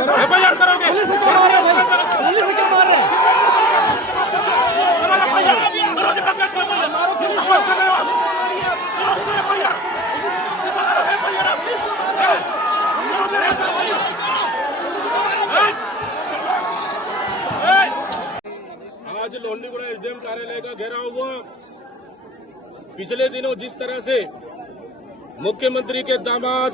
FIR करोगे? Police क्यों मार रहे हैं? आज लोंडीगुड़ा एसडीएम कार्यालय का घेराव हुआ। पिछले दिनों जिस तरह से मुख्यमंत्री के दामाद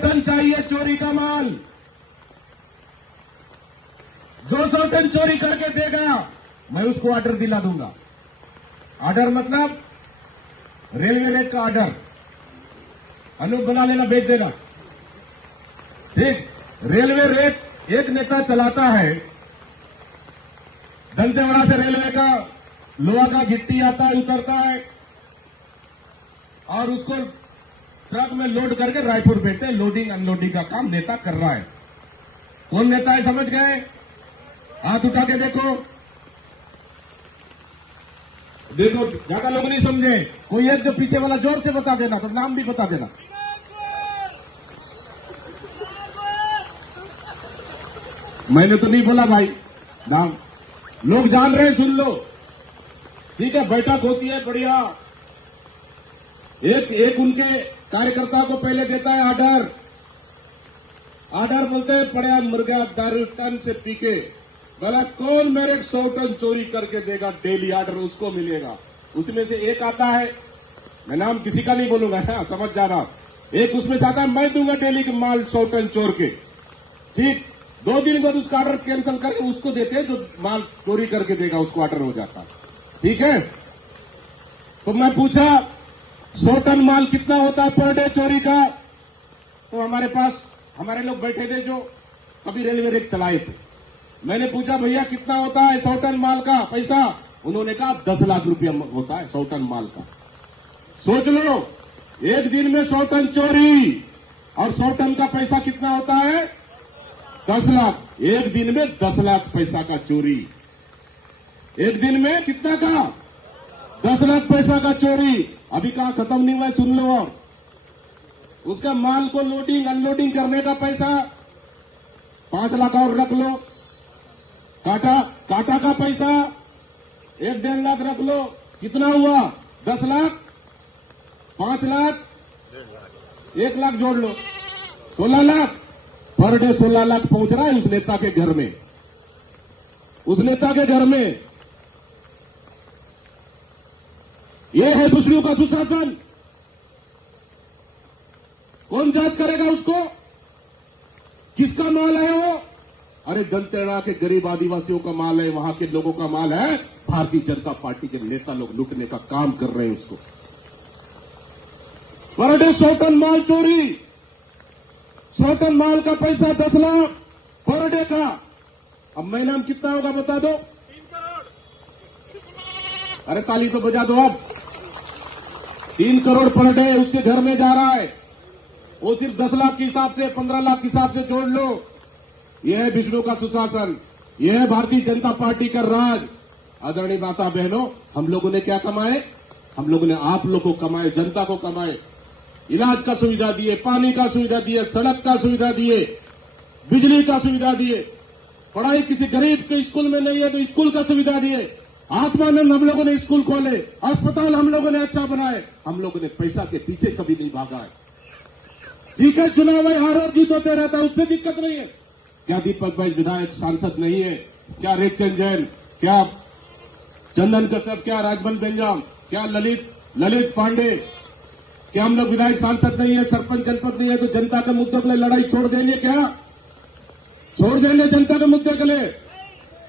टन चाहिए चोरी का माल, 200 टन चोरी करके देगा, मैं उसको ऑर्डर दिला दूंगा। ऑर्डर मतलब रेलवे रेट का ऑर्डर, अनूप बना लेना, भेज देना। ठीक, रेलवे रेट एक नेता चलाता है, दंतेवाड़ा से रेलवे का लोहा का गिट्टी आता है, उतरता है और उसको ट्रक में लोड करके रायपुर भेजते हैं। लोडिंग अनलोडिंग का काम नेता कर रहा है। कौन नेता है समझ गए? हाथ उठा के देखो, देखो ज्यादा लोग नहीं समझे। कोई एक जो पीछे वाला जोर से बता देना, तो नाम भी बता देना। मैंने तो नहीं बोला भाई नाम, लोग जान रहे हैं, सुन लो। ठीक है, बैठक होती है बढ़िया, एक उनके कार्यकर्ता को पहले देता है ऑर्डर। ऑर्डर बोलते हैं पड़ा मर गया दारू टन से पी के, बोला कौन मेरे 100 टन चोरी करके देगा, डेली ऑर्डर उसको मिलेगा। उसमें से एक आता है, मैं नाम किसी का नहीं बोलूंगा, हाँ, समझ जाना। एक उसमें से आता है मैं दूंगा डेली के माल 100 टन चोर के। ठीक, 2 दिन बाद उसका ऑर्डर कैंसिल करके उसको देते हैं जो माल चोरी करके देगा, उसको ऑर्डर हो जाता। ठीक है, तो मैं पूछा 100 टन माल कितना होता है पर डे चोरी का? तो हमारे पास हमारे लोग बैठे थे जो कभी रेलवे रेक चलाए थे। मैंने पूछा भैया कितना होता है 100 टन माल का पैसा? उन्होंने कहा 10 लाख रुपया होता है 100 टन माल का। सोच लो, एक दिन में 100 टन चोरी और 100 टन का पैसा कितना होता है? 10 लाख। एक दिन में 10 लाख पैसा का चोरी, एक दिन में कितना का? 10 लाख पैसा का चोरी। अभी कहां खत्म नहीं हुआ है, सुन लो। और उसका माल को लोडिंग अनलोडिंग करने का पैसा 5 लाख और रख लो। काटा का पैसा 1-1.5 लाख रख लो, कितना हुआ? 10 लाख, 5 लाख, 1 लाख जोड़ लो, 16 लाख। पर डे 16 लाख पहुंच रहा है उस नेता के घर में, उस नेता के घर में। यह है दूसरियों का सुशासन। कौन जांच करेगा उसको? किसका माल है वो? अरे दंतेवाड़ा के गरीब आदिवासियों का माल है, वहां के लोगों का माल है। भारतीय जनता पार्टी के नेता लोग लूटने का काम कर रहे हैं उसको। पर डे 100 टन माल चोरी, 100 टन माल का पैसा 10 लाख पर डे का। अब महीना में कितना होगा बता दो? 3 करोड़। अरे ताली तो बजा दो। अब 3 करोड़ पर डे उसके घर में जा रहा है। वो सिर्फ 10 लाख के हिसाब से, 15 लाख के हिसाब से जोड़ लो। यह है विष्णु का सुशासन, यह है भारतीय जनता पार्टी का राज। आदरणीय माता बहनों, हम लोगों ने क्या कमाए? हम लोगों ने आप लोगों को कमाए, जनता को कमाए। इलाज का सुविधा दिए, पानी का सुविधा दिए, सड़क का सुविधा दिए, बिजली का सुविधा दिए। पढ़ाई किसी गरीब के स्कूल में नहीं है तो स्कूल का सुविधा दिए। आत्मानंद हम लोगों ने स्कूल खोले, अस्पताल हम लोगों ने अच्छा बनाए। हम लोगों ने पैसा के पीछे कभी नहीं भागा है। ठीक है, चुनाव में हार और जीत होते रहता है, उससे दिक्कत नहीं है। क्या दीपक भाई विधायक सांसद नहीं है? क्या रेखचंद, क्या चंदन कश्यप, क्या राजबल बेंजाम, क्या ललित पांडे, क्या हम लोग विधायक सांसद नहीं है, सरपंच जनपद नहीं है तो जनता के मुद्दे के लिए लड़ाई छोड़ देंगे? क्या छोड़ देंगे जनता के मुद्दे के लिए?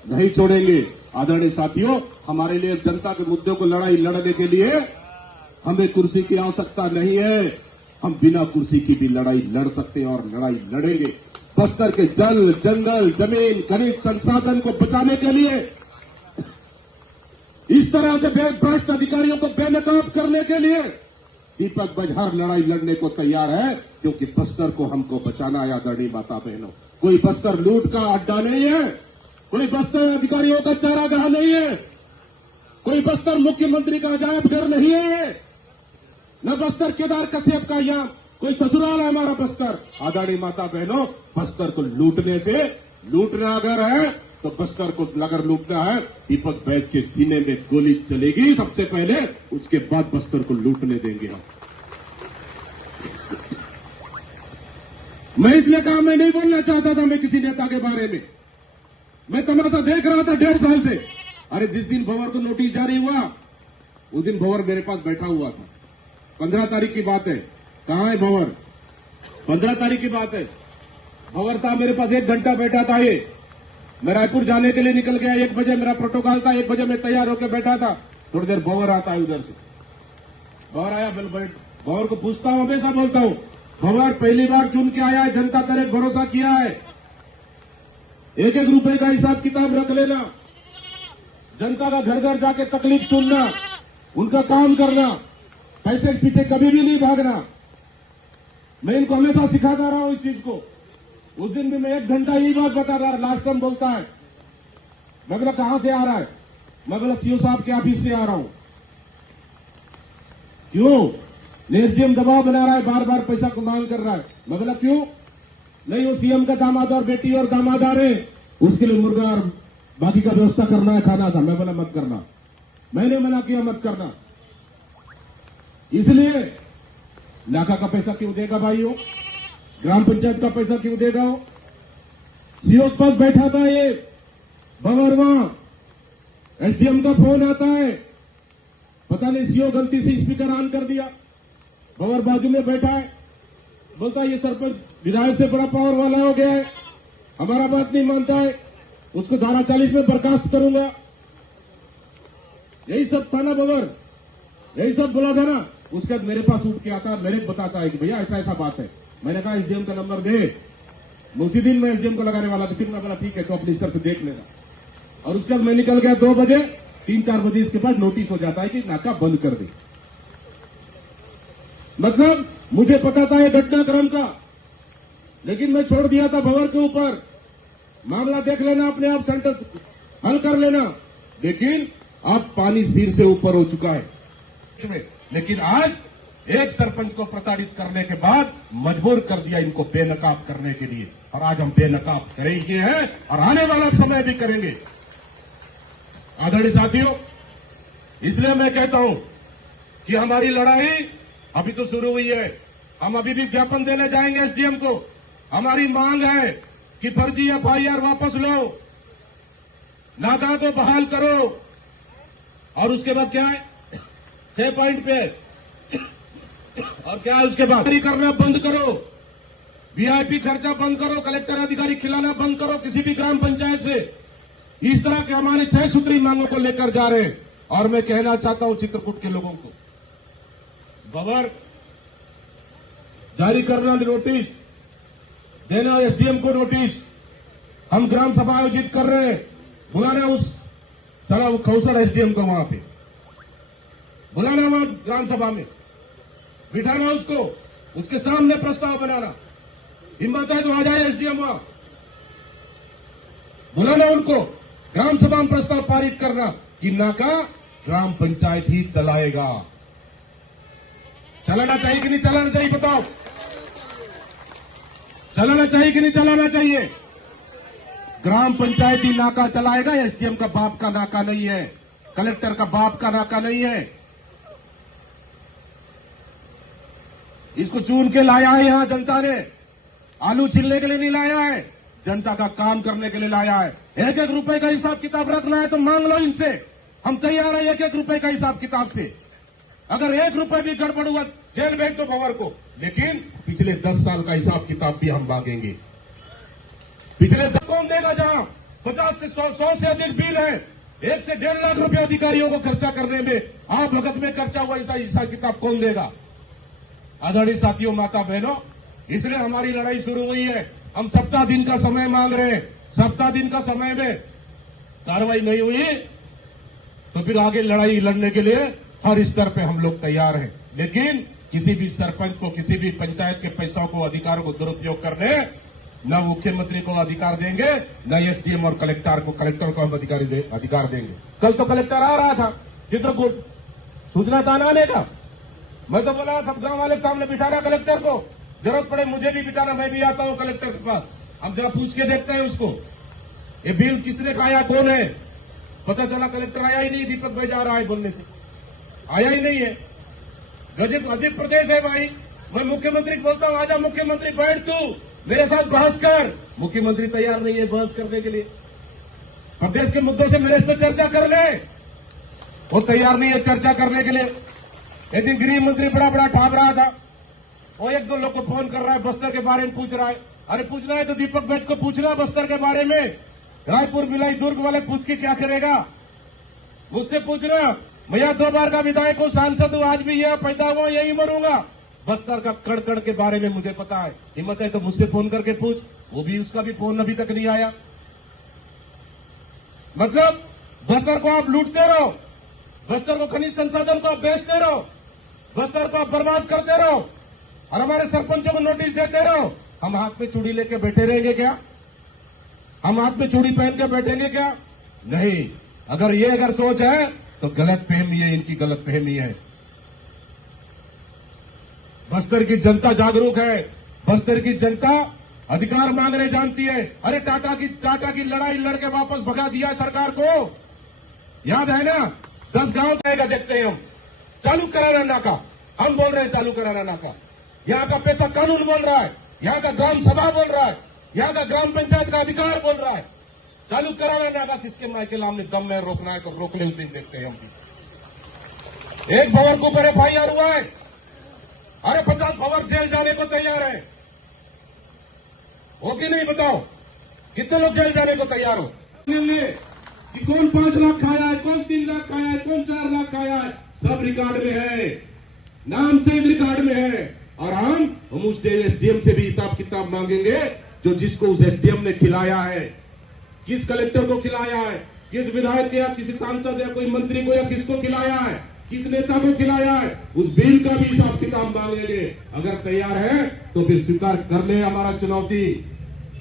नहीं छोड़ेंगे। आदरणीय साथियों, हमारे लिए जनता के मुद्दों को लड़ाई लड़ने के लिए हमें कुर्सी की आवश्यकता नहीं है। हम बिना कुर्सी की भी लड़ाई लड़ सकते हैं और लड़ाई लड़ेंगे। बस्तर के जल, जंगल, जमीन, खनिज संसाधन को बचाने के लिए इस तरह से भ्रष्ट अधिकारियों को बेनकाब करने के लिए दीपक बजहर लड़ाई लड़ने को तैयार है, क्योंकि बस्तर को हमको बचाना है। आदरणीय माता बहनों, कोई बस्तर लूट का अड्डा नहीं है, कोई बस्तर अधिकारियों का चारागाह नहीं है, कोई बस्तर मुख्यमंत्री का अजायब घर नहीं है, न बस्तर केदार कश्यप का यहाँ कोई ससुराल है हमारा बस्तर। आदरणीय माता बहनों, बस्तर को लूटना अगर है तो बस्तर को अगर लूटना है, दीपक बैठ के सीने में गोली चलेगी सबसे पहले, उसके बाद बस्तर को लूटने देंगे हम। मैं इसलिए कहा, मैं नहीं बोलना चाहता था मैं किसी नेता के बारे में, मैं तमाशा देख रहा था 1.5 साल से। अरे जिस दिन भंवर को नोटिस जारी हुआ उस दिन भंवर मेरे पास बैठा हुआ था। 15 तारीख की बात है। कहां है भंवर? 15 तारीख की बात है। भंवर था मेरे पास, 1 घंटा बैठा था। ये मैं रायपुर जाने के लिए निकल गया, 1 बजे मेरा प्रोटोकॉल था, 1 बजे मैं तैयार होकर बैठा था। थोड़ी देर भंवर आता है उधर से, भंवर आया, भंवर को पूछता हूं, हमेशा बोलता हूं, भंवर पहली बार चुन के आया है, जनता पर एक भरोसा किया है, 1-1 रुपए का हिसाब किताब रख लेना, जनता का घर घर जाके तकलीफ सुनना, उनका काम करना, पैसे के पीछे कभी भी नहीं भागना। मैं इनको हमेशा सिखाता रहा हूं इस चीज को। उस दिन भी मैं 1 घंटा यही बात बता रहा, लास्ट टाइम बोलता है, मैं बोला कहां से आ रहा है? मैं बोला सीओ साहब के ऑफिस से आ रहा हूं। क्यों? एसडीएम दबाव बना रहा है, बार बार पैसा को मांग कर रहा है। मैं बोला क्यों? नहीं, वो सीएम का दामाद और बेटी और दामाद आ रहे, उसके लिए मुर्गा और बाकी का व्यवस्था करना है, खाना था। मैं बोला मत करना, मैंने मना किया मत करना। इसलिए नाका का पैसा क्यों देगा भाई? हो ग्राम पंचायत का पैसा क्यों देगा? हो सीओ के पास बैठा था ये भंवर, वहां एसडीएम का फोन आता है, पता नहीं सीओ गलती से स्पीकर ऑन कर दिया, भंवर बाजू में बैठा है, बोलता ये सरपंच विधायक से बड़ा पावर वाला हो गया है, हमारा बात नहीं मानता है, उसको धारा 40 में बर्खास्त करूंगा। यही सब था ना भंवर, यही सब बोला था ना। उसके बाद मेरे पास उठ के आता, मेरे को बताता है कि भैया ऐसा ऐसा बात है। मैंने कहा एसडीएम का नंबर दे। उसी दिन मैं एसडीएम को लगाने वाला था, फिर मैं बोला ठीक है तो अपने स्तर से देख लेना। और उसके बाद मैं निकल गया 2 बजे, 3-4 बजे इसके बाद नोटिस हो जाता है कि नाका बंद कर दे। मतलब मुझे पता था ये घटनाक्रम का, लेकिन मैं छोड़ दिया था भंवर के ऊपर, मामला देख लेना अपने आप, सेंटर हल कर लेना। लेकिन अब पानी सिर से ऊपर हो चुका है। लेकिन आज एक सरपंच को प्रताड़ित करने के बाद मजबूर कर दिया इनको बेनकाब करने के लिए, और आज हम बेनकाब करेंगे हैं और आने वाला समय भी करेंगे। आदरणीय साथियों, इसलिए मैं कहता हूं कि हमारी लड़ाई अभी तो शुरू हुई है। हम अभी भी ज्ञापन देने जाएंगे एसडीएम को। हमारी मांग है कि फर्जी एफआईआर वापस लो, नाका को बहाल करो, और उसके बाद क्या है 6 पॉइंट पे, और क्या है उसके बाद करना बंद करो, वीआईपी खर्चा बंद करो, कलेक्टर अधिकारी खिलाना बंद करो किसी भी ग्राम पंचायत से। इस तरह के हमारे 6 सूत्री मांगों को लेकर जा रहे हैं। और मैं कहना चाहता हूं चित्रकूट के लोगों को, भंवर जारी करना नोटिस देना, एसडीएम को नोटिस। हम ग्राम सभा आयोजित कर रहे हैं, बुलाना उस सारा खौसर एसडीएम को, वहां पे बुलाना, वहां ग्राम सभा में बिठाना उसको, उसके सामने प्रस्ताव बनाना। हिम्मत है तो आ जाए एसडीएम, वहां बुलाना उनको, ग्राम सभा में प्रस्ताव पारित करना कि नाका ग्राम पंचायत ही चलाएगा। चलाना चाहिए कि नहीं चलाना चाहिए बताओ? चलाना चाहिए कि नहीं चलाना चाहिए? ग्राम पंचायत ही नाका चलाएगा, एसडीएम का बाप का नाका नहीं है, कलेक्टर का बाप का नाका नहीं है। इसको चुन के लाया है यहां जनता ने, आलू छीलने के लिए नहीं लाया है, जनता का काम करने के लिए लाया है। 1-1 रुपए का हिसाब किताब रखना है तो मांग लो इनसे, हम तैयार हैं 1-1 रुपए का हिसाब किताब से। अगर 1 रुपए भी गड़बड़ हुआ जेल भेज दो भंवर को, लेकिन पिछले 10 साल का हिसाब किताब भी हम मांगेंगे। पिछले कौन देगा जहां 50 से 100 से अधिक बिल है, 1 से 1.5 लाख रुपए अधिकारियों को खर्चा करने में, आप भगत में खर्चा हुआ ऐसा हिसाब किताब कौन देगा? आदरणीय साथियों, माता बहनों, इसलिए हमारी लड़ाई शुरू हुई है। हम 17 दिन का समय मांग रहे हैं। 17 दिन का समय में कार्रवाई नहीं हुई तो फिर आगे लड़ाई लड़ने के लिए हर स्तर पे हम लोग तैयार हैं। लेकिन किसी भी सरपंच को, किसी भी पंचायत के पैसों को, अधिकारों को दुरुपयोग करने न मुख्यमंत्री को अधिकार देंगे, न एसडीएम और कलेक्टर को हम अधिकार देंगे। कल तो कलेक्टर आ रहा था चित्रकूट, सूचना था आने का। मैं तो बोला सब गांव वाले सामने बिठाना कलेक्टर को, जरूरत पड़े मुझे भी बिठाना, मैं भी आता हूं कलेक्टर के पास, हम जरा पूछ के देखते हैं उसको ये बिल किसने खाया, कौन है। पता चला कलेक्टर आया ही नहीं, दीपक भाई जा रहा है बोलने से, आया ही नहीं है। गजब अजीब प्रदेश है भाई। मैं मुख्यमंत्री को बोलता हूं आजा मुख्यमंत्री बैठ तू मेरे साथ बहस कर, मुख्यमंत्री तैयार नहीं है बहस करने के लिए। प्रदेश के मुद्दों से मेरे से चर्चा कर ले, वो तैयार नहीं है चर्चा करने के लिए। एक दिन गृह मंत्री बड़ा ठाप रहा था, वो एक दो लोग को फोन कर रहा है, बस्तर के बारे में पूछ रहा है। अरे पूछना है तो दीपक बैठ को पूछना बस्तर के बारे में, रायपुर भिलाई दुर्ग वाले पूछ के क्या करेगा, मुझसे पूछना। मैं यहाँ 2 बार का विधायक हूँ, सांसद हूँ, आज भी यह पैदा हुआ यही मरूंगा। बस्तर का कड़ के बारे में मुझे पता है, हिम्मत है तो मुझसे फोन करके पूछ, वो भी उसका भी फोन अभी तक नहीं आया। मतलब बस्तर को आप लूटते रहो, बस्तर को खनिज संसाधन को आप बेचते रहो, बस्तर को आप बर्बाद करते रहो और हमारे सरपंचों को नोटिस देते रहो। हम हाथ में चूड़ी लेके बैठे रहेंगे क्या? हम हाथ में चूड़ी पहन के बैठेंगे क्या? नहीं। अगर सोच है तो गलत फहमी है, इनकी गलत फहमी है। बस्तर की जनता जागरूक है, बस्तर की जनता अधिकार मांगने जानती है। अरे टाटा की लड़ाई लड़के वापस भगा दिया सरकार को, याद है ना? 10 गांव जाएगा देखते हैं हम, चालू कराना नाका, हम बोल रहे हैं चालू कराना नाका। यहाँ का पैसा कानून बोल रहा है, यहाँ का ग्राम सभा बोल रहा है, यहाँ का ग्राम पंचायत का अधिकार बोल रहा है। चालू कराना नाका किसके मायके हमने दम में रोकना है तो रोक ले, देखते हैं हम भी। एक भवर के ऊपर एफआईआर हुआ है, अरे 50 भवर जेल जाने को तैयार है, हो कि नहीं बताओ? कितने लोग जेल जाने को तैयार हो? कि कौन 5 लाख खाया है, कौन 3 लाख खाया है, कौन 4 लाख खाया है, सब रिकॉर्ड में है, नाम से रिकॉर्ड में है। और हम उस एसडीएम से भी हिसाब किताब मांगेंगे जो जिसको उस एसडीएम ने खिलाया है, किस कलेक्टर को खिलाया है, किस विधायक या किसी सांसद या कोई मंत्री को या किसको खिलाया है, किस नेता को खिलाया है, उस बिल का भी हिसाब किताब मांगेंगे। अगर तैयार है तो फिर स्वीकार कर ले हमारा चुनौती।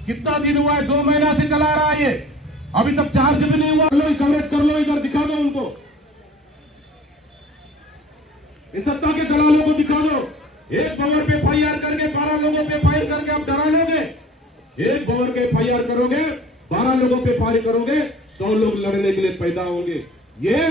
कितना दिन हुआ है? 2 महीना से चला रहा है ये, अभी तक चार्ज भी नहीं हुआ। लो कवरेज कर लो, इधर दिखा दो उनको, इन सत्ता के दलालों को दिखा दो। एक भवर पे एफआईआर करके 12 लोगों पे फायर करके आप डरा लोगे। एक भवर पे एफआईआर करोगे, 12 लोगों पे फायर करोगे, 100 लोग लड़ने के लिए पैदा होंगे। ये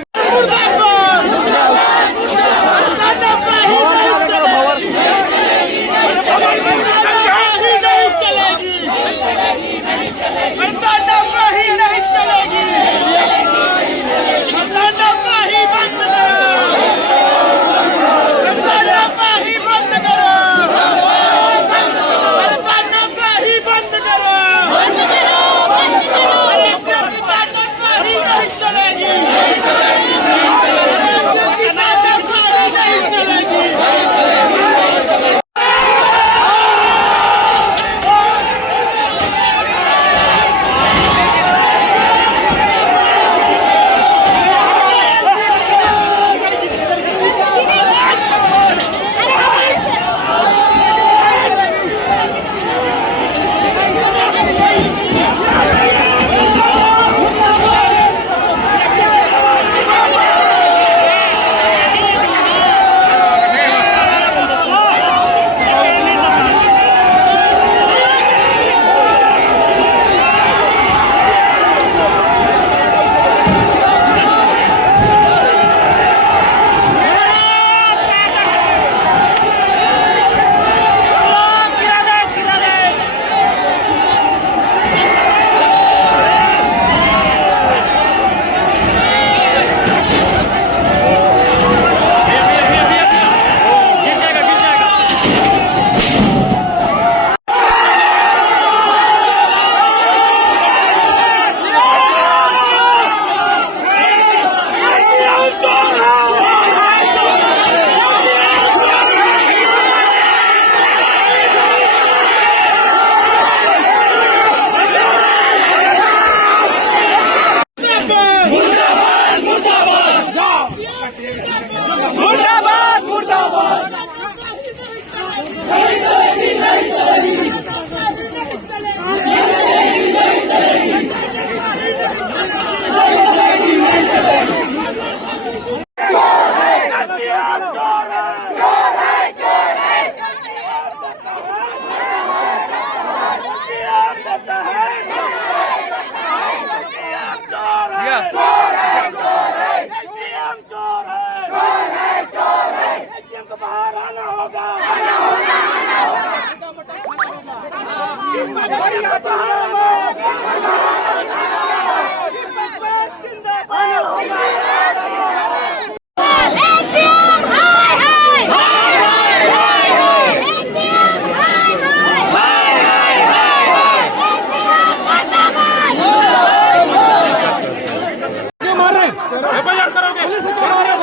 क्यों मार रहे हैं? एफआईआर करोगे? पुलिस से क्यों मार रहे हैं?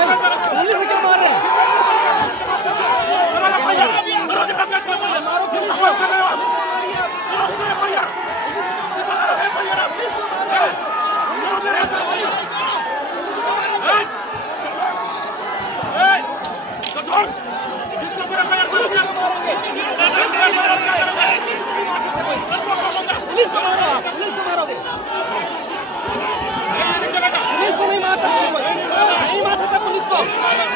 पुलिस से क्यों मार रहे हैं? पुलिस को मारोगे? पुलिस को नहीं मार सकते कोई। नहीं मार सकता पुलिस को। मार रहे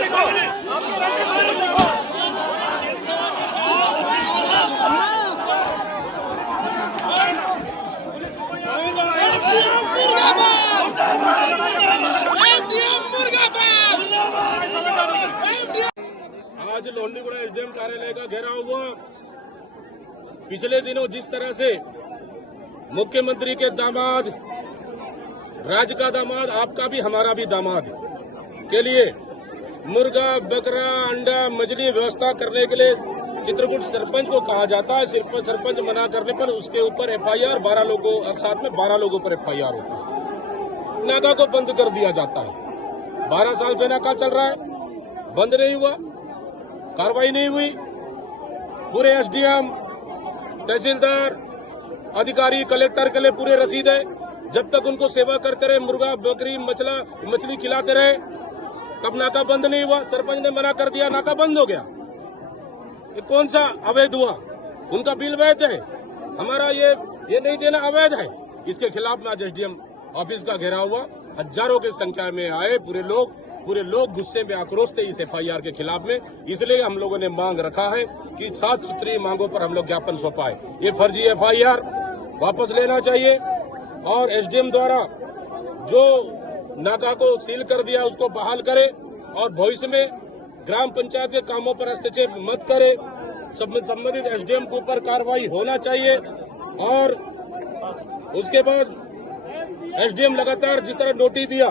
देखो, आपके राज्य मार रहे देखो। आज लोहंडीगुड़ा एसडीएम कार्यालय का घेराव हुआ। पिछले दिनों जिस तरह से मुख्यमंत्री के दामाद, राज्य का दामाद, आपका भी हमारा भी दामाद के लिए मुर्गा, बकरा, अंडा, मछली व्यवस्था करने के लिए चित्रकूट सरपंच को कहा जाता है। सरपंच मना करने पर उसके ऊपर एफआईआर 12 लोगों, साथ में 12 लोगों पर एफआईआर होता है। नाका को बंद कर दिया जाता है। 12 साल से नाका चल रहा है, बंद नहीं हुआ, कार्रवाई नहीं हुई। पूरे एसडीएम, तहसीलदार, अधिकारी, कलेक्टर के लिए पूरे रसीद है। जब तक उनको सेवा करते रहे, मुर्गा, बकरी, मछली खिलाते रहे, तब नाका बंद नहीं हुआ। सरपंच ने मना कर दिया, नाका बंद हो गया। ये कौन सा अवैध हुआ? उनका बिल वैध है, हमारा ये नहीं देना अवैध है। इसके खिलाफ में आज एसडीएम ऑफिस का घेराव हुआ। हजारों की संख्या में आए पूरे लोग गुस्से में आक्रोश थे इस एफआईआर के खिलाफ में। इसलिए हम लोगों ने मांग रखा है कि 7 सूत्रीय मांगों पर हम लोग ज्ञापन सौंपाए। ये फर्जी एफआईआर वापस लेना चाहिए और एसडीएम द्वारा जो नाका को सील कर दिया उसको बहाल करे और भविष्य में ग्राम पंचायत के कामों पर हस्तक्षेप मत करे। संबंधित एसडीएम के ऊपर कार्रवाई होना चाहिए और उसके बाद एसडीएम लगातार जिस तरह नोटिस दिया,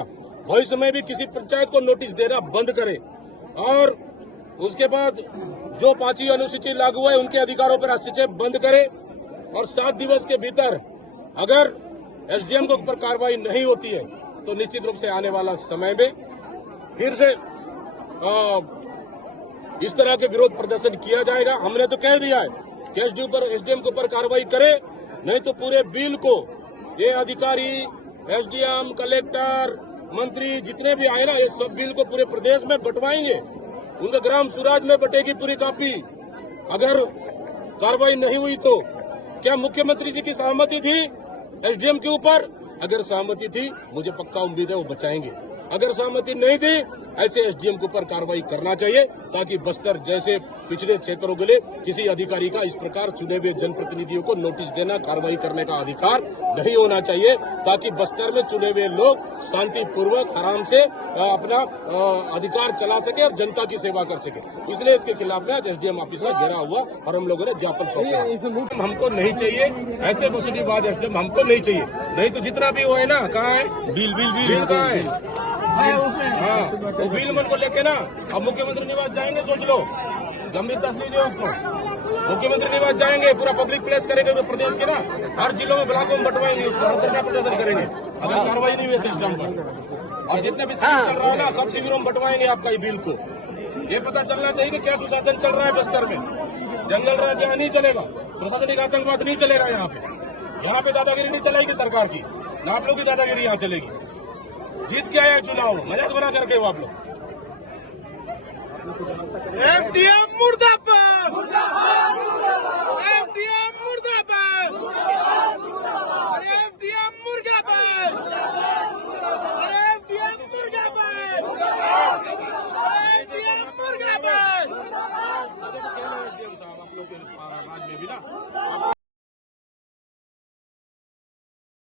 भविष्य में भी किसी पंचायत को नोटिस देना बंद करे और उसके बाद जो 5वीं अनुसूची लागू है उनके अधिकारों पर हस्तक्षेप बंद करे और 7 दिवस के भीतर अगर एसडीएम के ऊपर कार्रवाई नहीं होती है तो निश्चित रूप से आने वाला समय में फिर से इस तरह के विरोध प्रदर्शन किया जाएगा। हमने तो कह दिया है कि एसडीएम के ऊपर कार्रवाई करे, नहीं तो पूरे बिल को ये अधिकारी, एसडीएम, कलेक्टर, मंत्री जितने भी आए ना, ये सब बिल को पूरे प्रदेश में बंटवाएंगे। उनका ग्राम स्वराज में बटेगी पूरी कॉपी। अगर कार्रवाई नहीं हुई तो क्या मुख्यमंत्री जी की सहमति थी एसडीएम के ऊपर? अगर सहमति थी, मुझे पक्का उम्मीद है वो बचाएंगे। अगर सहमति नहीं थी, ऐसे एसडीएम के ऊपर कार्रवाई करना चाहिए ताकि बस्तर जैसे पिछड़े क्षेत्रों के लिए किसी अधिकारी का इस प्रकार चुने हुए जनप्रतिनिधियों को नोटिस देना, कार्रवाई करने का अधिकार नहीं होना चाहिए, ताकि बस्तर में चुने हुए लोग शांतिपूर्वक आराम से अपना अधिकार चला सके और जनता की सेवा कर सके। इसलिए इसके खिलाफ में आज एसडीएम ऑफिस का घेरा हुआ और हम लोगों ने ज्ञापन सौंपा। हमको नहीं चाहिए ऐसे मुसीबत एसडीएम, हमको नहीं चाहिए। नहीं तो जितना भी वो है ना, कहाँ है बिल कहाँ है? हाँ, तो बिल मन को लेके ना अब मुख्यमंत्री निवास जाएंगे, सोच लो, गंभीरता से लीजिए उसको। मुख्यमंत्री निवास जाएंगे, पूरा पब्लिक प्लेस करेंगे पूरे प्रदेश के ना, हर जिलों में ब्लॉकों में बंटवाएंगे, उसको हर तरह का प्रदर्शन करेंगे अगर कार्रवाई नहीं हुई सिस्टम पर। और जितने भी शिविर चल रहा है ना, सब शिविरों में बंटवाएंगे आपका ये बिल को। ये पता चलना चाहिए कि क्या सुशासन चल रहा है बस्तर में। जंगल राज यहाँ नहीं चलेगा, प्रशासनिक आतंकवाद नहीं चलेगा यहाँ पे दादागिरी नहीं चलेगी सरकार की, ना आप लोग की दादागिरी यहाँ चलेगी। जीत के आया चुनाव, मजाक बना करके वो आप लोग। एसडीएम मुर्दाबाद, एसडीएम मुर्दाबाद, अरे एसडीएम मुर्दाबाद, अरे एसडीएम मुर्दाबाद, एसडीएम मुर्दाबाद। आप लोग के राज्य में भी ना